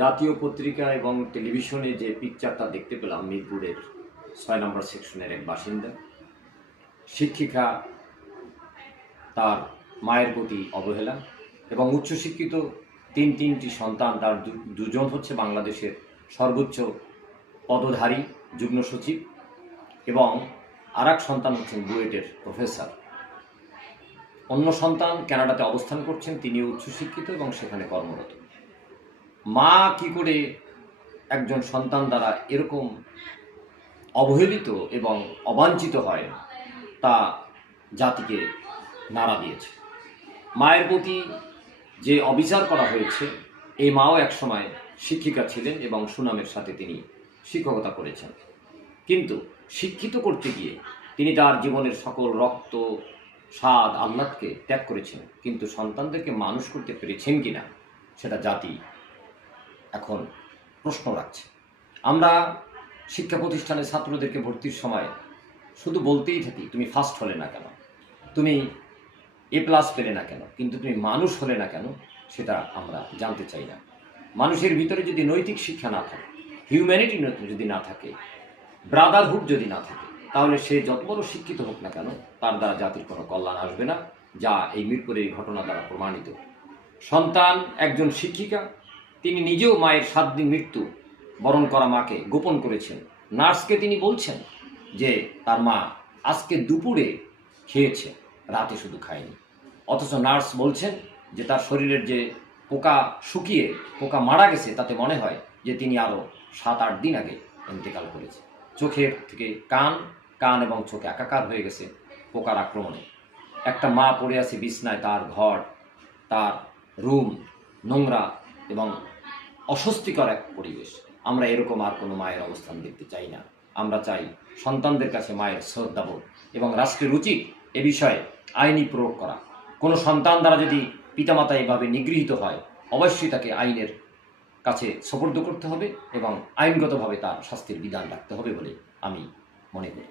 জাতীয় পত্রিকা এবং টেলিভিশনে যে পিকচারটা দেখতে পেলাম, মিরপুরের ৬ নম্বর সেকশনের এক বাসিন্দা, শিক্ষিকা, তার মায়ের প্রতি অবহেলা এবং উচ্চশিক্ষিত তিনটি সন্তান, তার দুজন হচ্ছে বাংলাদেশের সর্বোচ্চ পদধারী যুগ্ম সচিব এবং আর এক সন্তান হচ্ছেন বুয়েটের প্রফেসর। অন্য সন্তান কানাডাতে অবস্থান করছেন, তিনিও উচ্চশিক্ষিত এবং সেখানে কর্মরত। মা কি করে একজন সন্তান দ্বারা এরকম অবহেলিত এবং অবাঞ্ছিত হয়, তা জাতিকে নাড়া দিয়েছে। মায়ের প্রতি যে অবিচার করা হয়েছে, এই মাও একসময় শিক্ষিকা ছিলেন এবং সুনামের সাথে তিনি শিক্ষকতা করেছেন, কিন্তু শিক্ষিত করতে গিয়ে তিনি তার জীবনের সকল রক্ত, স্বাদ, আহ্লাদকে ত্যাগ করেছেন, কিন্তু সন্তানদেরকে মানুষ করতে পেরেছেন কিনা সেটা জাতি এখন প্রশ্ন রাখছে। আমরা শিক্ষা প্রতিষ্ঠানে ছাত্রদেরকে ভর্তির সময় শুধু বলতেই থাকি, তুমি ফার্স্ট হলে না কেন, তুমি A+ পেলে না কেন, কিন্তু তুমি মানুষ হলে না কেন, সেটা আমরা জানতে চাই না। মানুষের ভিতরে যদি নৈতিক শিক্ষা না থাকে, হিউম্যানিটি যদি না থাকে, ব্রাদারহুড যদি না থাকে, তাহলে সে যত বড় শিক্ষিত হোক না কেন, তার দ্বারা জাতির কোনো কল্যাণ আসবে না, যা এই মিরপুরের এই ঘটনা দ্বারা প্রমাণিত। সন্তান একজন শিক্ষিকা, তিনি নিজেও মায়ের 7 দিন মৃত্যু বরণ করা মাকে গোপন করেছেন। নার্সকে তিনি বলছেন যে তার মা আজকে দুপুরে খেয়েছে, রাতে শুধু খায়নি, অথচ নার্স বলছেন যে তার শরীরের যে পোকা শুকিয়ে পোকা মারা গেছে, তাতে মনে হয় যে তিনি আরও 7-8 দিন আগে ইন্তেকাল করেছে। চোখের থেকে কান এবং চোখে একাকার হয়ে গেছে পোকার আক্রমণে। একটা মা পড়ে আছে বিছনায়, তার ঘর, তার রুম নোংরা এবং অস্বস্তিকর এক পরিবেশ। আমরা এরকম আর কোনো মায়ের অবস্থান দেখতে চাই না। আমরা চাই সন্তানদের কাছে মায়ের শ্রদ্ধাবোধ, এবং রাষ্ট্রের উচিত এ বিষয়ে আইনি প্রয়োগ করা। কোনো সন্তান দ্বারা যদি পিতামাতা এভাবে নিগৃহীত হয়, অবশ্যই তাকে আইনের কাছে সোপর্দ করতে হবে এবং আইনগতভাবে তার শাস্তির বিধান রাখতে হবে বলে আমি মনে করি।